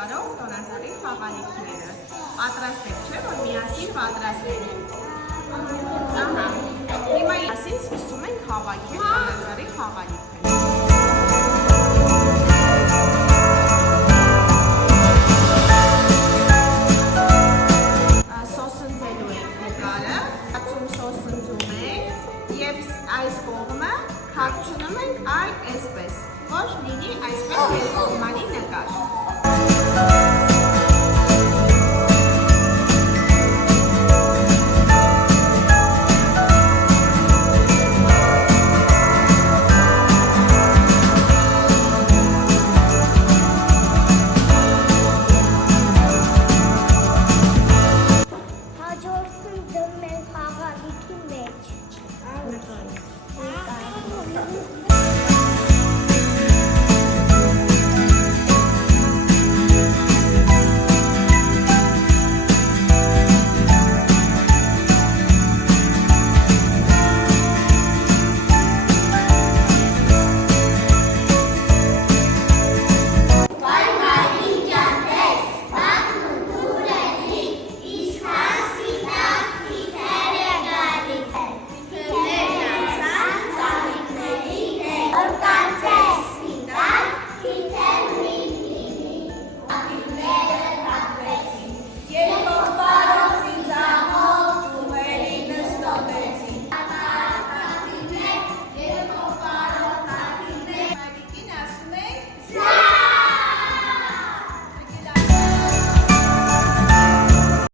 նկարող տոնածառի խաղալիքները։ Պատրաստ եք, չէ՞, որ միասին պատրաստենք։ Ահա, հիմա միասին սկսում ենք հավաքել տոնածառի խաղալիքները։ Սոսնձելու ենք նկարը, հացում սոսնձում ենք և այս կողմը հագցնում ենք այլ այսպես, որ լինի այսպես երկկողմանի նկար։